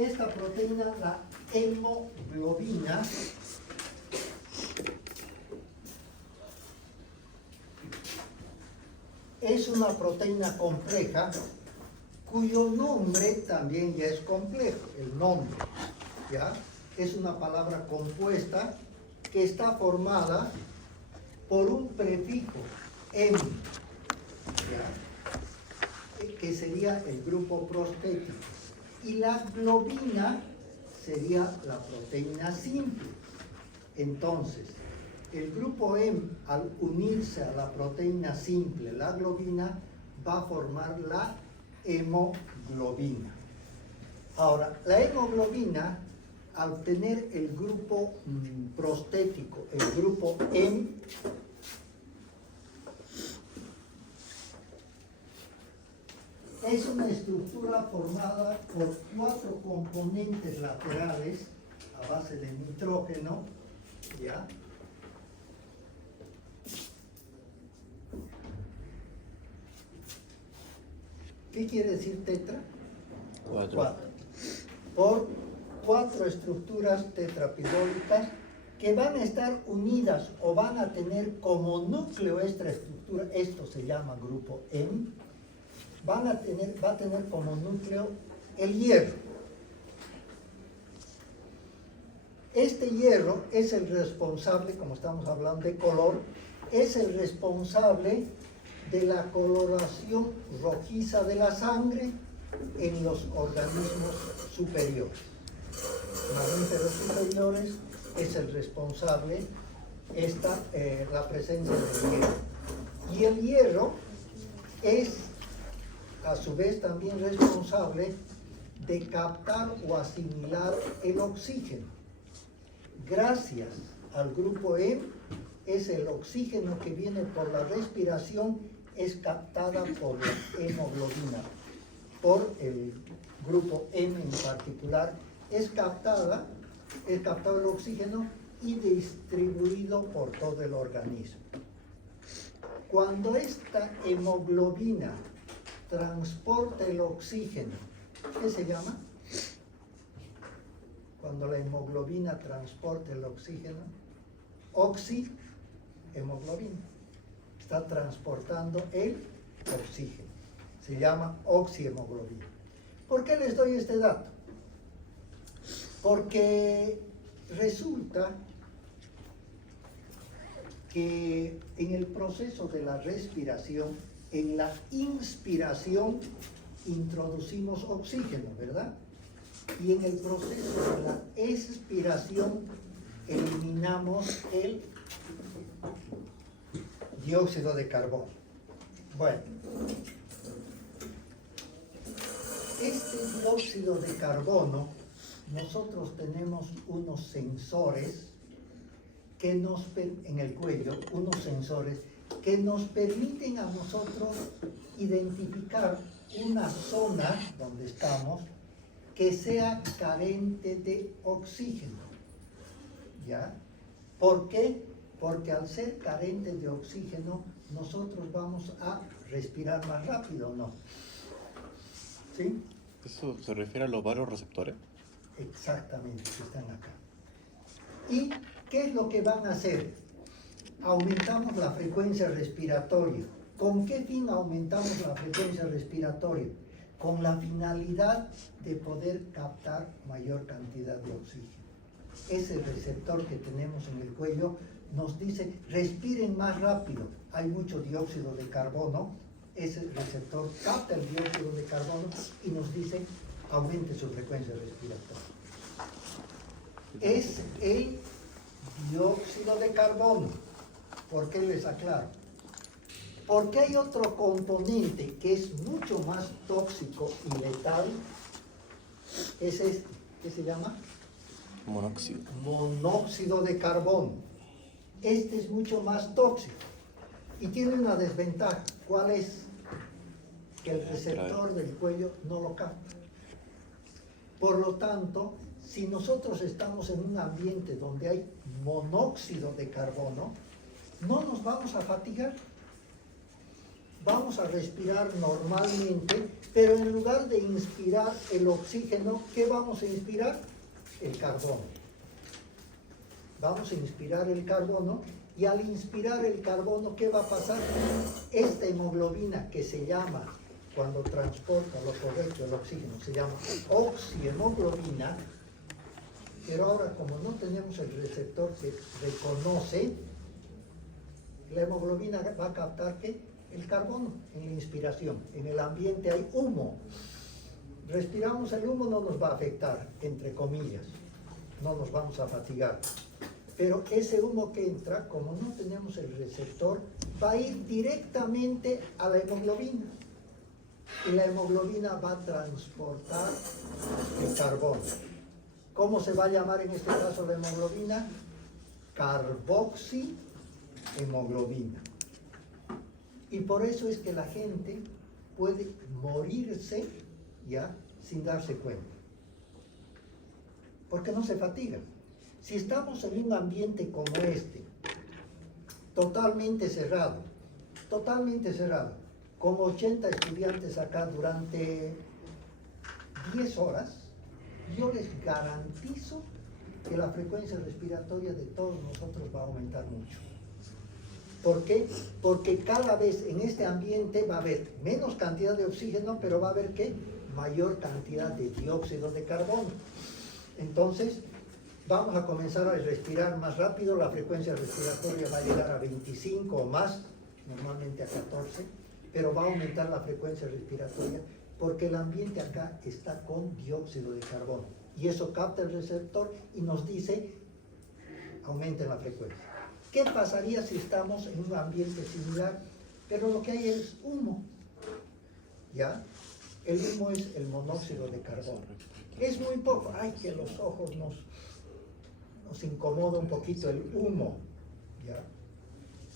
Esta proteína, la hemoglobina, es una proteína compleja cuyo nombre también ya es complejo. El nombre, ¿ya? Es una palabra compuesta que está formada por un prefijo M, ¿ya? Que sería el grupo prostético. Y la globina sería la proteína simple. Entonces, el grupo M, al unirse a la proteína simple, la globina, va a formar la hemoglobina. Ahora, la hemoglobina, al tener el grupo prostético, el grupo M, es una estructura formada por 4 componentes laterales a base de nitrógeno, ¿ya? ¿Qué quiere decir tetra? 4. Por 4 estructuras tetrapidólicas que van a estar unidas o van a tener como núcleo esta estructura, esto se llama grupo M, va a tener como núcleo el hierro. Este hierro es el responsable, como estamos hablando de color, es el responsable de la coloración rojiza de la sangre en los organismos superiores. Mamíferos superiores es el responsable la presencia del hierro. Y el hierro es a su vez también responsable de captar o asimilar el oxígeno. Gracias al grupo M, es el oxígeno que viene por la respiración, es captada por la hemoglobina. Por el grupo M en particular, es captado el oxígeno y distribuido por todo el organismo. Cuando esta hemoglobina transporta el oxígeno, ¿qué se llama? Cuando la hemoglobina transporta el oxígeno, oxihemoglobina. Está transportando el oxígeno. Se llama oxihemoglobina. ¿Por qué les doy este dato? Porque resulta que en el proceso de la respiración, en la inspiración, introducimos oxígeno, ¿verdad? Y en el proceso de la expiración, eliminamos el dióxido de carbono. Bueno, este dióxido de carbono, nosotros tenemos unos sensores que en el cuello, unos sensores que nos permiten a nosotros identificar una zona donde estamos que sea carente de oxígeno, ¿ya? ¿Por qué? Porque al ser carente de oxígeno, nosotros vamos a respirar más rápido, ¿no? ¿Sí? ¿Eso se refiere a los vasoreceptores? Exactamente, que están acá. ¿Y qué es lo que van a hacer? Aumentamos la frecuencia respiratoria. ¿Con qué fin aumentamos la frecuencia respiratoria? Con la finalidad de poder captar mayor cantidad de oxígeno. Ese receptor que tenemos en el cuello nos dice, respiren más rápido, hay mucho dióxido de carbono. Ese receptor capta el dióxido de carbono y nos dice, aumente su frecuencia respiratoria. Es el dióxido de carbono. ¿Por qué les aclaro? Porque hay otro componente que es mucho más tóxico y letal, es este, ¿qué se llama? Monóxido. Monóxido de carbono. Este es mucho más tóxico y tiene una desventaja. ¿Cuál es? Que el receptor del cuello no lo capta. Por lo tanto, si nosotros estamos en un ambiente donde hay monóxido de carbono, no nos vamos a fatigar. vamos a respirar normalmente, pero en lugar de inspirar el oxígeno, ¿qué vamos a inspirar? El carbono. Vamos a inspirar el carbono y al inspirar el carbono, ¿qué va a pasar? Esta hemoglobina que se llama, cuando transporta lo correcto el oxígeno, se llama oxihemoglobina, pero ahora como no tenemos el receptor que reconoce, la hemoglobina va a captar ¿qué? El carbono en la inspiración. En el ambiente hay humo. Respiramos el humo, no nos va a afectar, entre comillas. No nos vamos a fatigar. Pero ese humo que entra, como no tenemos el receptor, va a ir directamente a la hemoglobina. Y la hemoglobina va a transportar el carbono. ¿Cómo se va a llamar en este caso la hemoglobina? Carboxihemoglobina. Y por eso es que la gente puede morirse ya sin darse cuenta. Porque no se fatiga. Si estamos en un ambiente como este, totalmente cerrado, como 80 estudiantes acá durante 10 horas, yo les garantizo que la frecuencia respiratoria de todos nosotros va a aumentar mucho. ¿Por qué? Porque cada vez en este ambiente va a haber menos cantidad de oxígeno, pero va a haber ¿qué? Mayor cantidad de dióxido de carbono. Entonces, vamos a comenzar a respirar más rápido, la frecuencia respiratoria va a llegar a 25 o más, normalmente a 14, pero va a aumentar la frecuencia respiratoria porque el ambiente acá está con dióxido de carbono y eso capta el receptor y nos dice aumenten la frecuencia. ¿Qué pasaría si estamos en un ambiente similar? Pero lo que hay es humo, ¿ya? El humo es el monóxido de carbono. Es muy poco, ay, que los ojos nos incomoda un poquito el humo, ¿ya?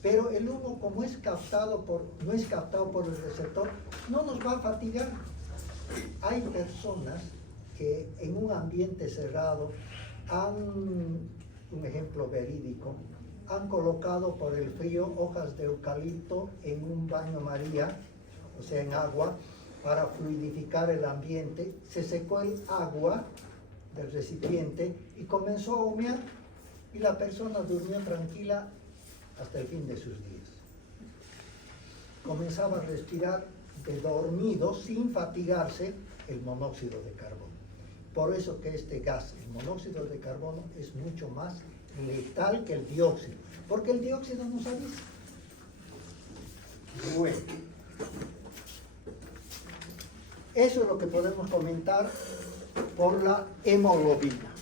Pero el humo, como no es captado por el receptor, no nos va a fatigar. Hay personas que en un ambiente cerrado un ejemplo verídico, han colocado por el frío hojas de eucalipto en un baño María, o sea, en agua, para fluidificar el ambiente. Se secó el agua del recipiente y comenzó a humear y la persona durmió tranquila hasta el fin de sus días. Comenzaba a respirar de dormido sin fatigarse el monóxido de carbono. Por eso que este gas, el monóxido de carbono, es mucho más letal que el dióxido, porque el dióxido nos avisa. Bueno, eso es lo que podemos comentar por la hemoglobina.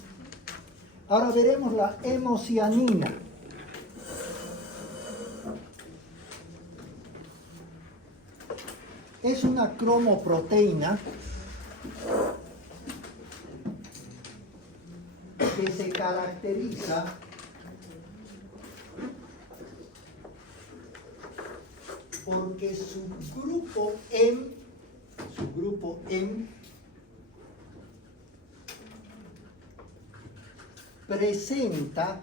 Ahora veremos la hemocianina. Es una cromoproteína que se caracteriza porque su grupo M presenta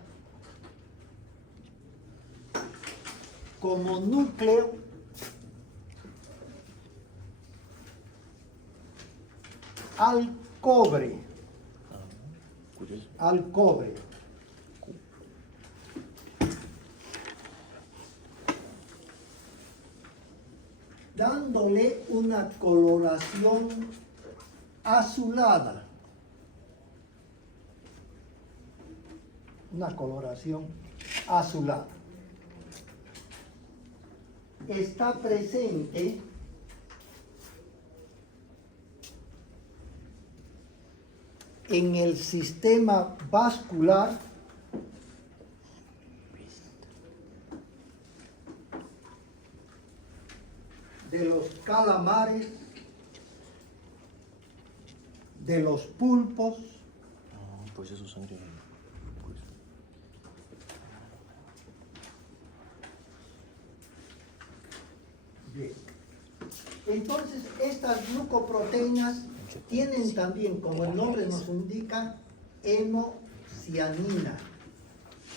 como núcleo al cobre. Curioso. Al cobre. Dándole una coloración azulada. Una coloración azulada. Está presente en el sistema vascular de los calamares, de los pulpos, Pues eso sangre. Pues. Bien. Entonces, estas glucoproteínas tienen también, como el nombre nos indica, hemocianina.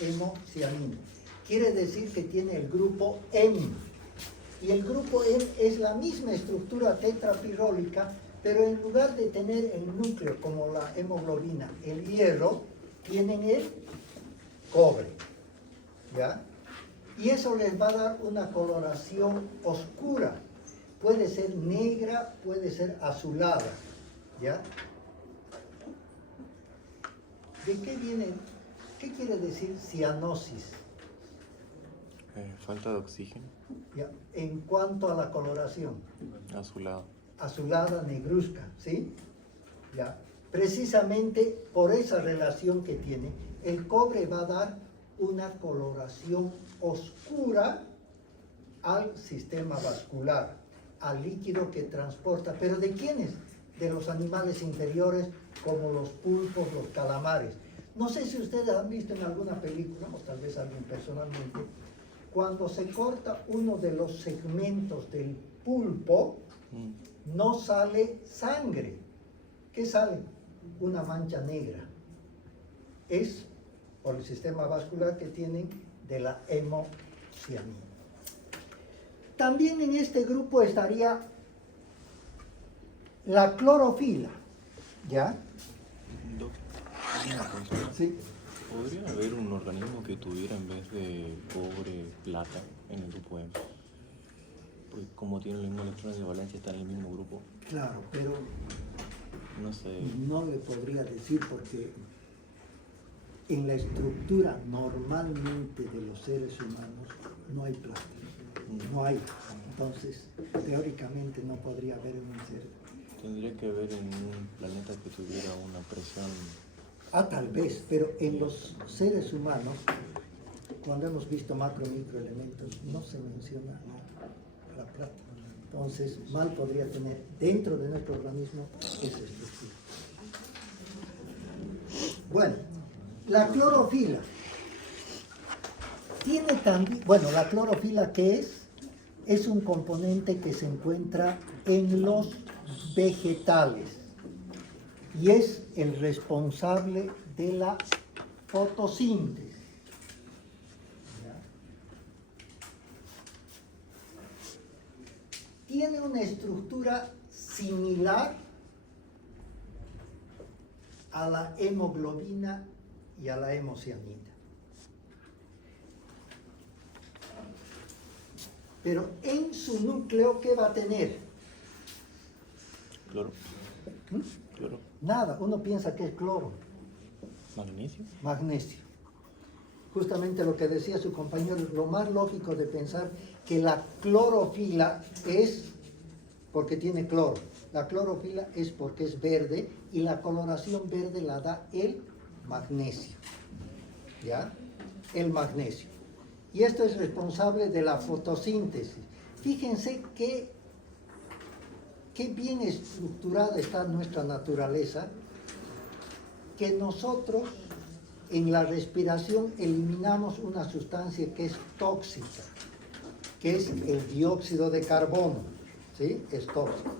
Hemocianina. Quiere decir que tiene el grupo M. Y el grupo M es la misma estructura tetrapirólica, pero en lugar de tener el núcleo como la hemoglobina, el hierro, tienen el cobre, ¿ya? Y eso les va a dar una coloración oscura. Puede ser negra, puede ser azulada, ¿ya? ¿De qué viene? ¿Qué quiere decir cianosis? Falta de oxígeno. ¿Ya? En cuanto a la coloración. Azulado. Azulada, negruzca, ¿sí? ¿Ya? Precisamente por esa relación que tiene, el cobre va a dar una coloración oscura al sistema vascular, al líquido que transporta. ¿Pero de quiénes? De los animales inferiores como los pulpos, los calamares. No sé si ustedes han visto en alguna película, o tal vez alguien personalmente, cuando se corta uno de los segmentos del pulpo, no sale sangre. ¿Qué sale? Una mancha negra. Es por el sistema vascular que tienen de la hemocianina. También en este grupo estaría la clorofila, ¿ya? Doc, una consulta. Sí. ¿Podría haber un organismo que tuviera en vez de cobre, plata en el grupo M? Porque como tiene los mismos electrones de valencia, está en el mismo grupo. Claro, pero No sé. no le podría decir porque en la estructura normalmente de los seres humanos no hay plata, no hay. Entonces, teóricamente no podría haber en un ser. Tendría que haber en un planeta que tuviera una presión. Tal vez, pero en los seres humanos, cuando hemos visto macro y microelementos, no se menciona la plata. Entonces, mal podría tener dentro de nuestro organismo esa estructura. Bueno, la clorofila. Tiene también, bueno, la clorofila, ¿qué es? Es un componente que se encuentra en los vegetales y es el responsable de la fotosíntesis. Tiene una estructura similar a la hemoglobina y a la hemocianina. Pero en su núcleo, ¿qué va a tener? Cloro. Cloro. Nada, uno piensa que es cloro. Magnesio. Magnesio. Justamente lo que decía su compañero, lo más lógico de pensar que la clorofila es porque tiene cloro. La clorofila es porque es verde y la coloración verde la da el magnesio. ¿Ya? El magnesio. Y esto es responsable de la fotosíntesis. Fíjense qué bien estructurada está nuestra naturaleza, que nosotros en la respiración eliminamos una sustancia que es tóxica, que es el dióxido de carbono, ¿sí? Es tóxico.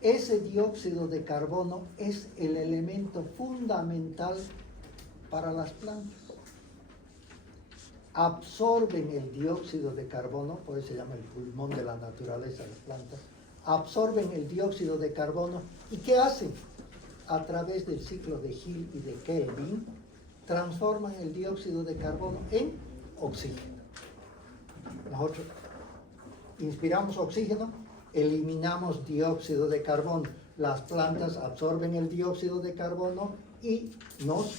Ese dióxido de carbono es el elemento fundamental para las plantas. Absorben el dióxido de carbono, por eso se llama el pulmón de la naturaleza de las plantas, absorben el dióxido de carbono y ¿qué hacen? A través del ciclo de Gill y de Kelvin, transforman el dióxido de carbono en oxígeno. Nosotros inspiramos oxígeno, eliminamos dióxido de carbono. Las plantas absorben el dióxido de carbono y nos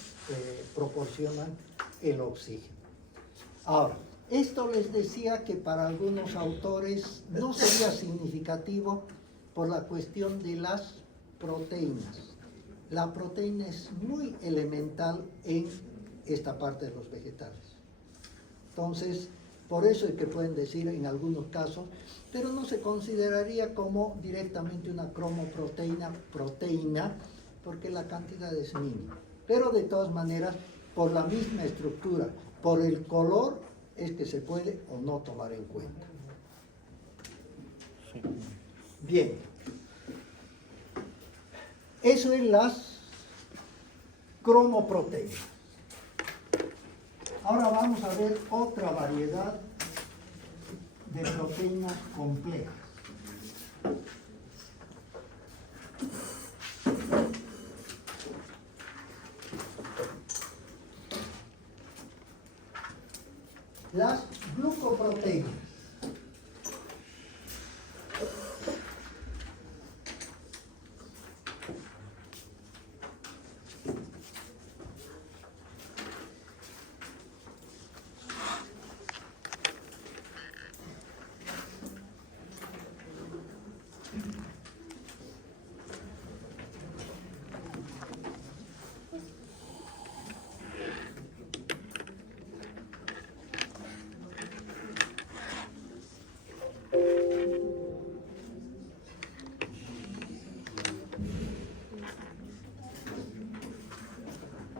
proporcionan el oxígeno. Ahora, esto les decía que para algunos autores no sería significativo por la cuestión de las proteínas. La proteína es muy elemental en esta parte de los vegetales. Entonces, por eso es que pueden decir en algunos casos, pero no se consideraría como directamente una cromoproteína, porque la cantidad es mínima. Pero de todas maneras, por la misma estructura, por el color, es que se puede o no tomar en cuenta. Bien. Eso es las cromoproteínas. Ahora vamos a ver otra variedad de proteínas complejas. Las glucoproteínas.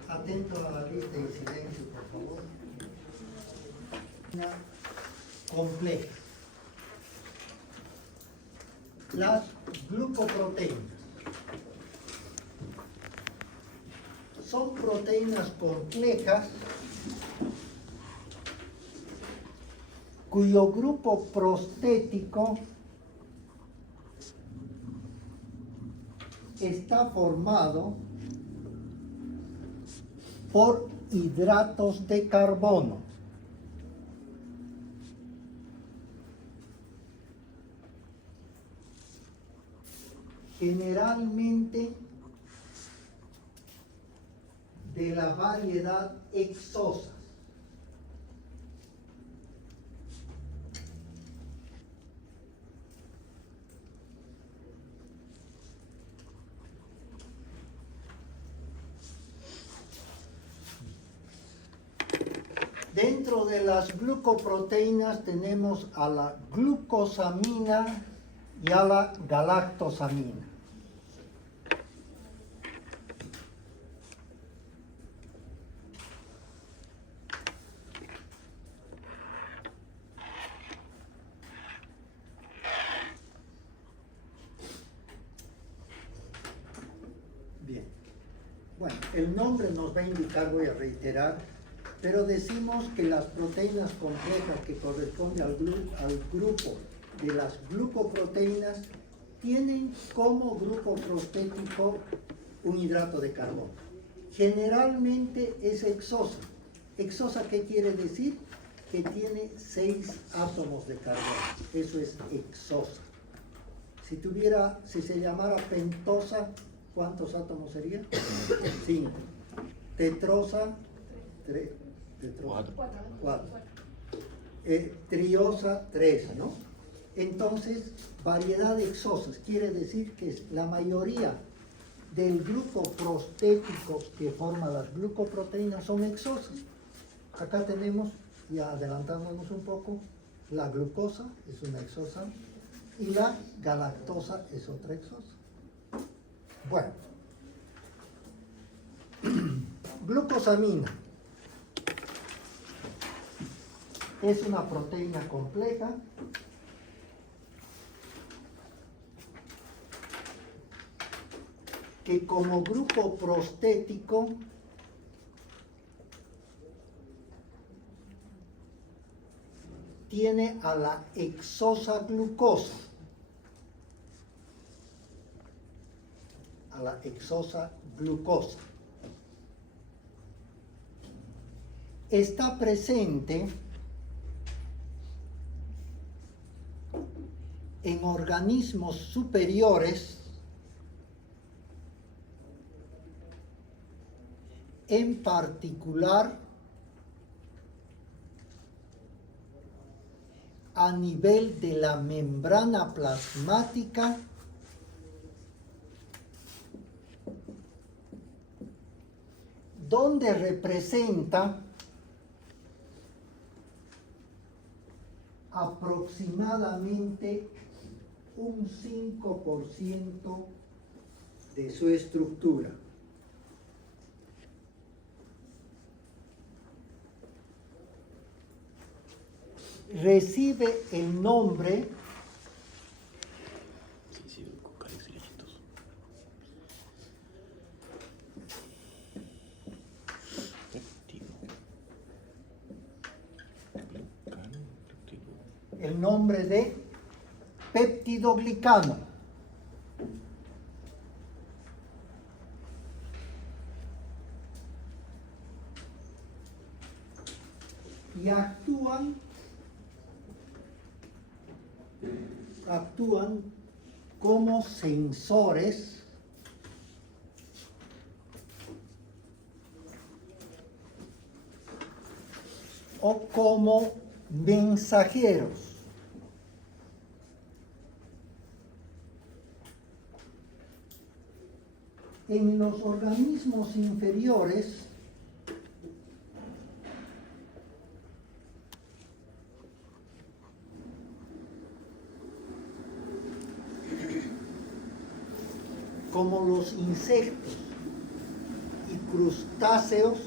Atento a la lista y silencio, por favor. Una compleja. Las glucoproteínas son proteínas complejas cuyo grupo prostético está formado por hidratos de carbono. Generalmente de la variedad hexosa. Dentro de las glucoproteínas tenemos a la glucosamina y a la galactosamina. Bien. Bueno, el nombre nos va a indicar, voy a reiterar, pero decimos que las proteínas complejas que corresponden al grupo de las glucoproteínas tienen como grupo prostético un hidrato de carbono. Generalmente es hexosa. ¿Hexosa qué quiere decir? Que tiene 6 átomos de carbono. Eso es hexosa. Si se llamara pentosa, ¿cuántos átomos serían? 5. Tetrosa, 3. Cuatro. Triosa, 3, ¿no? Entonces, variedad de hexosas quiere decir que la mayoría del grupo prostético que forma las glucoproteínas son hexosas. Acá tenemos, ya adelantándonos un poco, la glucosa es una hexosa y la galactosa es otra hexosa. Bueno, glucosamina es una proteína compleja que como grupo prostético tiene a la hexosa glucosa. A la hexosa glucosa. Está presente en organismos superiores, en particular a nivel de la membrana plasmática donde representa aproximadamente un 5% de su estructura. Recibe el nombre el nombre de peptidoglicano. Y actúan como sensores o como mensajeros. En los organismos inferiores, como los insectos y crustáceos,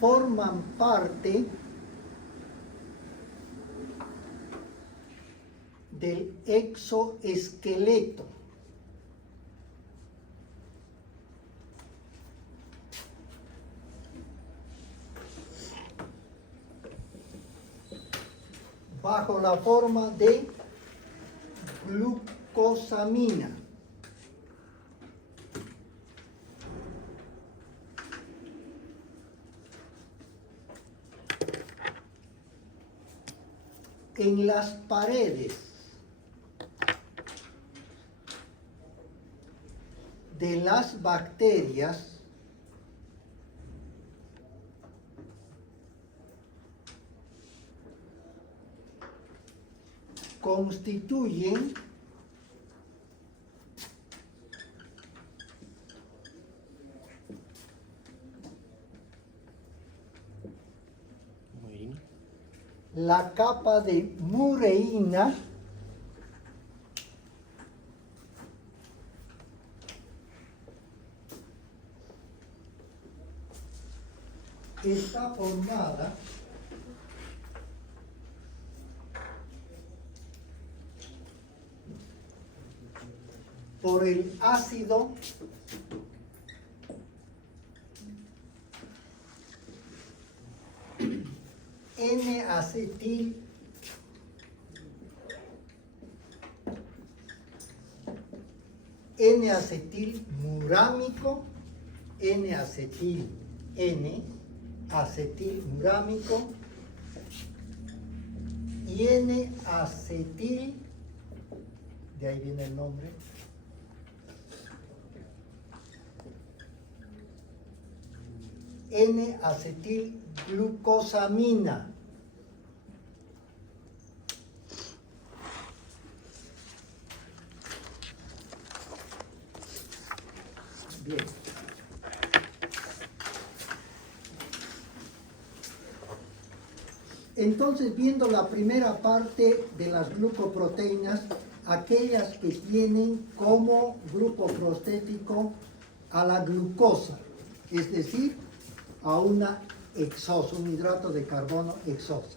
forman parte del exoesqueleto. Bajo la forma de glucosamina. En las paredes de las bacterias constituyen la capa de mureína está formada por el ácido N-acetil murámico, N-acetilmurámico y N-acetil, de ahí viene el nombre, N-acetilglucosamina. Bien. Entonces, viendo la primera parte de las glucoproteínas, aquellas que tienen como grupo prostético a la glucosa, es decir, a una hexosa, un hidrato de carbono hexosa.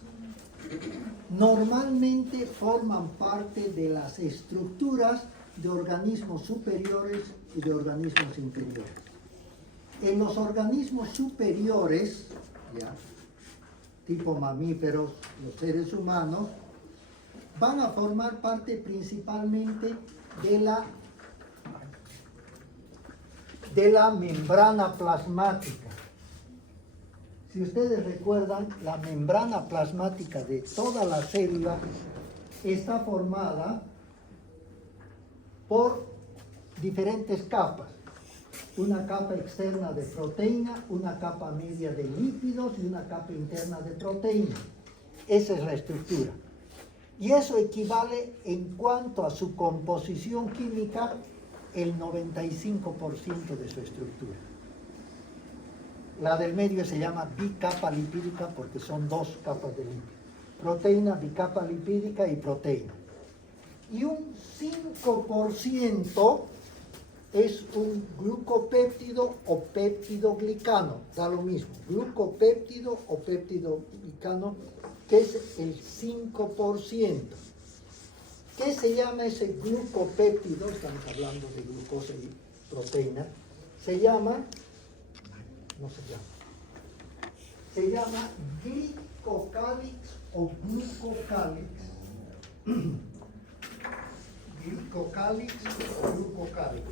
Normalmente forman parte de las estructuras de organismos superiores y de organismos inferiores. En los organismos superiores, ¿ya?, tipo mamíferos, los seres humanos, van a formar parte principalmente de la membrana plasmática. Si ustedes recuerdan, la membrana plasmática de toda la célula está formada por diferentes capas. Una capa externa de proteína, una capa media de lípidos y una capa interna de proteína. Esa es la estructura. Y eso equivale en cuanto a su composición química el 95% de su estructura. La del medio se llama bicapa lipídica porque son dos capas de lípidos. Proteína, bicapa lipídica y proteína. Y un 5% es un glucopéptido o peptidoglicano, da lo mismo, glucopéptido o peptidoglicano, que es el 5%. ¿Qué se llama ese glucopéptido? Estamos hablando de glucosa y proteína. Se llama, no se llama, se llama glicocálix o glucocálix. Glicocálix o glucocálix.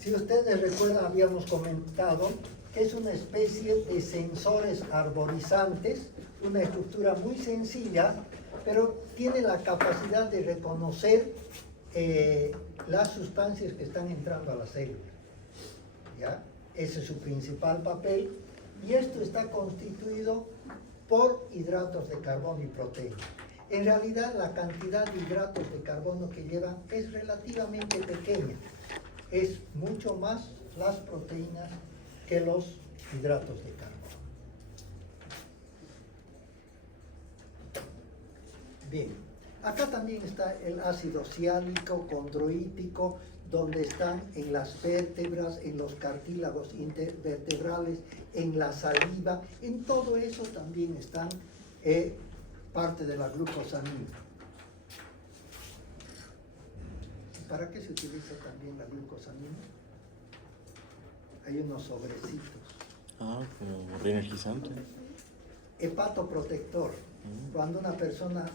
Si ustedes recuerdan, habíamos comentado que es una especie de sensores arborizantes, una estructura muy sencilla, pero tiene la capacidad de reconocer las sustancias que están entrando a la célula. ¿Ya? Ese es su principal papel, y esto está constituido por hidratos de carbono y proteínas. En realidad, la cantidad de hidratos de carbono que llevan es relativamente pequeña. Es mucho más las proteínas que los hidratos de carbono. Bien, acá también está el ácido ciálico, condroítico, donde están en las vértebras, en los cartílagos intervertebrales, en la saliva, en todo eso también están parte de la glucosamina. ¿Para qué se utiliza también la glucosamina? Hay unos sobrecitos. Ah, como reenergizante. Hepatoprotector. Cuando una persona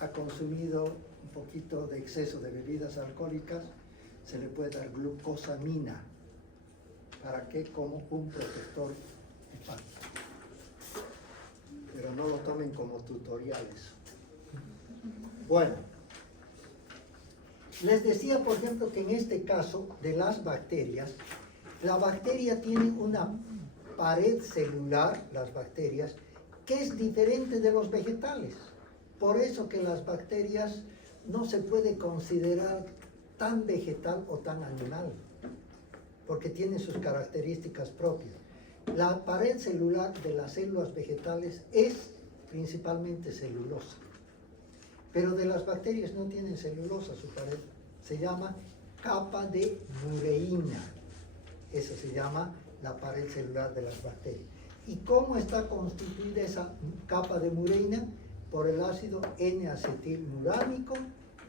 ha consumido un poquito de exceso de bebidas alcohólicas, se le puede dar glucosamina. ¿Para qué? Como un protector hepático. Pero no lo tomen como tutoriales. Bueno, les decía, por ejemplo, que en este caso de las bacterias, la bacteria tiene una pared celular, las bacterias, que es diferente de los vegetales. Por eso que las bacterias no se puede considerar tan vegetal o tan animal, porque tienen sus características propias. La pared celular de las células vegetales es principalmente celulosa, pero de las bacterias no tienen celulosa su pared, se llama capa de mureína. Eso se llama la pared celular de las bacterias. ¿Y cómo está constituida esa capa de mureína? Por el ácido N-acetilmuránico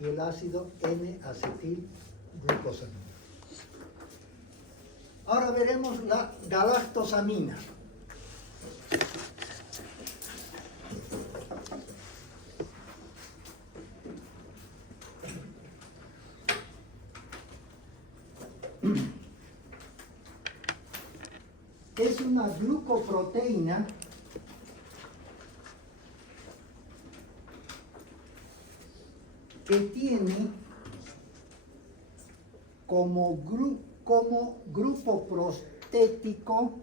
y el ácido N-acetilglucosamina. Ahora veremos la galactosamina. Es una glucoproteína que tiene como grupo prostético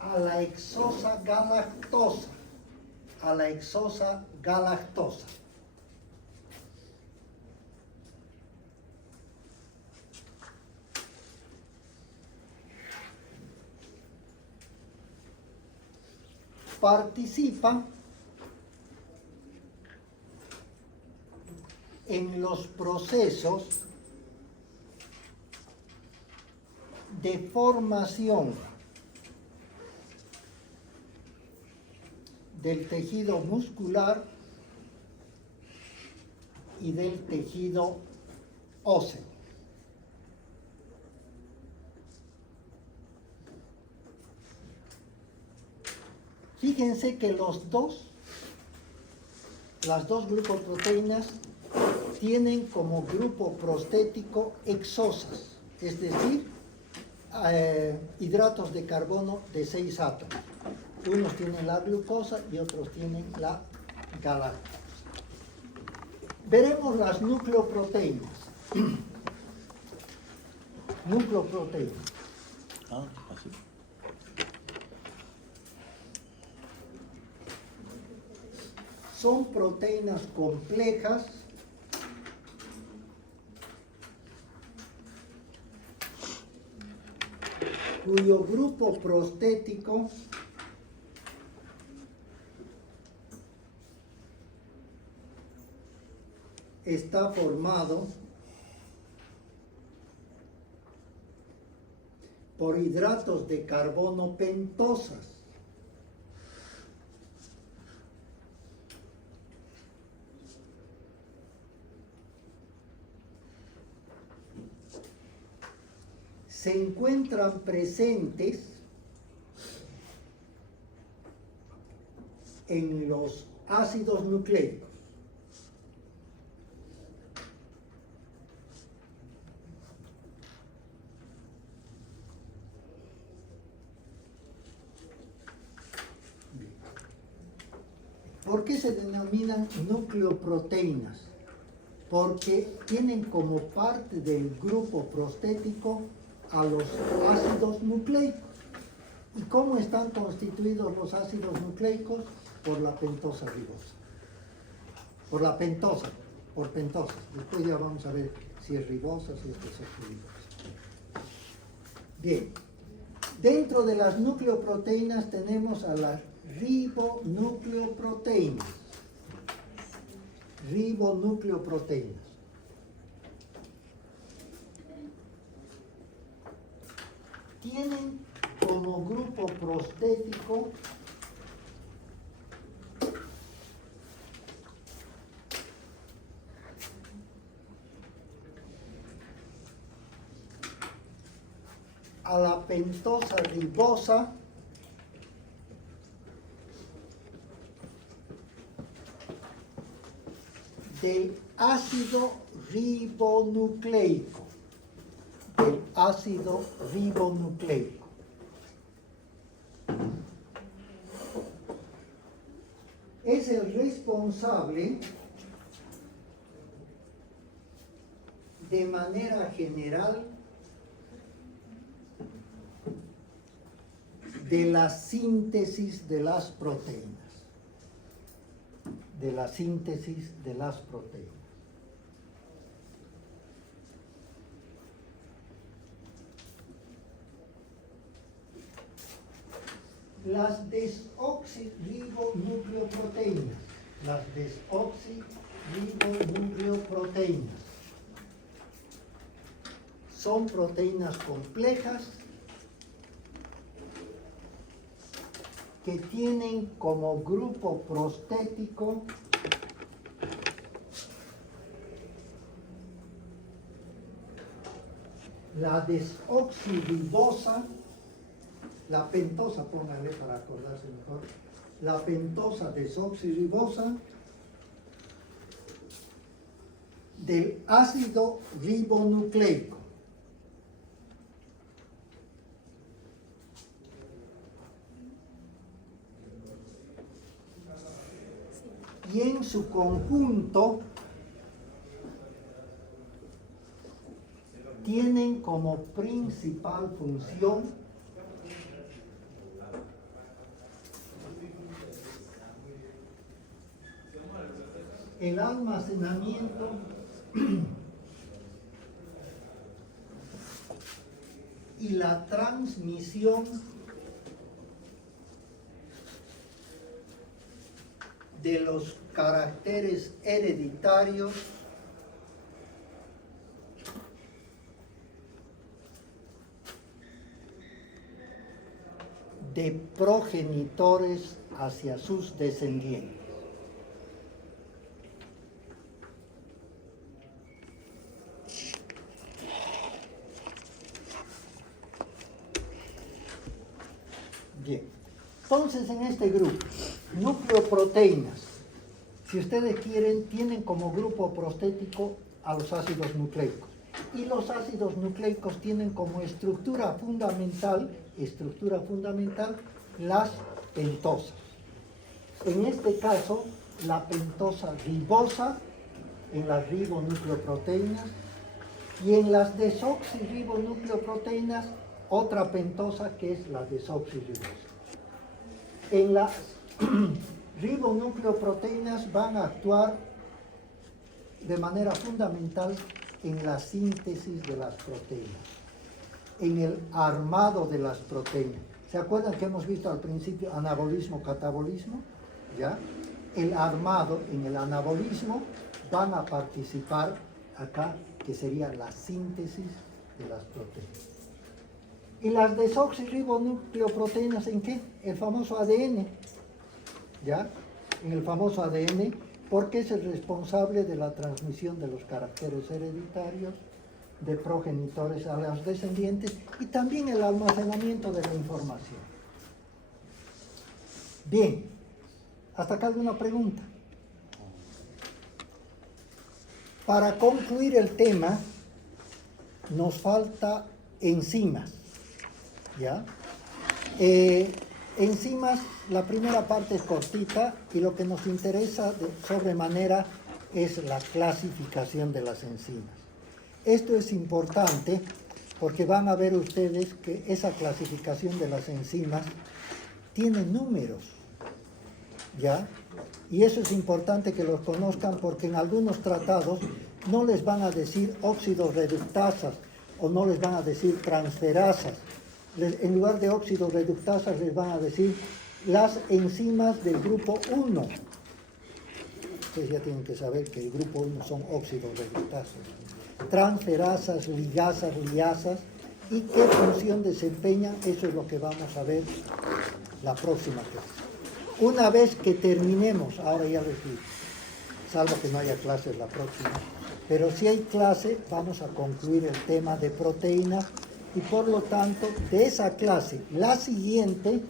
a la hexosa galactosa, participa en los procesos de formación del tejido muscular y del tejido óseo. Fíjense que las dos glucoproteínas tienen como grupo prostético hexosas, es decir, hidratos de carbono de 6 átomos. Unos tienen la glucosa y otros tienen la galactosa. Veremos las nucleoproteínas. Nucleoproteínas. Ah, así. Son proteínas complejas cuyo grupo prostético está formado por hidratos de carbono pentosas. se encuentran presentes en los ácidos nucleicos. ¿Por qué se denominan nucleoproteínas? Porque tienen como parte del grupo prostético a los ácidos nucleicos. ¿Y cómo están constituidos los ácidos nucleicos? Por la pentosa ribosa. Por la pentosa, por pentosas. Después ya vamos a ver si es ribosa, si es desoxirribosa. Bien, dentro de las nucleoproteínas tenemos a las ribonucleoproteínas. Ribonucleoproteínas. Tienen como grupo prostético a la pentosa ribosa del ácido ribonucleico. Del ácido ribonucleico. Es el responsable de manera general de la síntesis de las proteínas. De la síntesis de las proteínas. Las desoxirribonucleoproteínas. Las desoxirribonucleoproteínas son proteínas complejas que tienen como grupo prostético la desoxirribosa, la pentosa, póngale para acordarse mejor, la pentosa desoxirribosa del ácido ribonucleico. Y en su conjunto tienen como principal función el almacenamiento y la transmisión de los caracteres hereditarios de progenitores hacia sus descendientes. Bien, entonces en este grupo, nucleoproteínas, si ustedes quieren, tienen como grupo prostético a los ácidos nucleicos. Y los ácidos nucleicos tienen como estructura fundamental las pentosas. En este caso, la pentosa ribosa en las ribonucleoproteínas y en las desoxirribonucleoproteínas otra pentosa que es la desoxirribosa. En las ribonucleoproteínas van a actuar de manera fundamental en la síntesis de las proteínas, en el armado de las proteínas. ¿Se acuerdan que hemos visto al principio anabolismo, catabolismo? ¿Ya? El armado, en el anabolismo van a participar acá, que sería la síntesis de las proteínas. ¿Y las desoxirribonucleoproteínas en qué? El famoso ADN, ¿ya? En el famoso ADN, porque es el responsable de la transmisión de los caracteres hereditarios de progenitores a los descendientes y también el almacenamiento de la información. Bien, ¿hasta acá alguna pregunta? Para concluir el tema, nos falta enzimas, ¿ya? Enzimas, la primera parte es cortita y lo que nos interesa de sobremanera es la clasificación de las enzimas. Esto es importante porque van a ver ustedes que esa clasificación de las enzimas tiene números, ¿ya? Y eso es importante que los conozcan porque en algunos tratados no les van a decir óxidos reductasas o no les van a decir transferasas. En lugar de óxidos reductasas les van a decir las enzimas del grupo 1. Ustedes ya tienen que saber que el grupo 1 son óxidos reductasas. Transferasas, ligasas, liasas y qué función desempeñan, eso es lo que vamos a ver la próxima clase. Una vez que terminemos, ahora ya les digo, salvo que no haya clases la próxima, pero si hay clase vamos a concluir el tema de proteínas y por lo tanto de esa clase la siguiente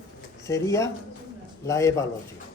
sería la evaluación.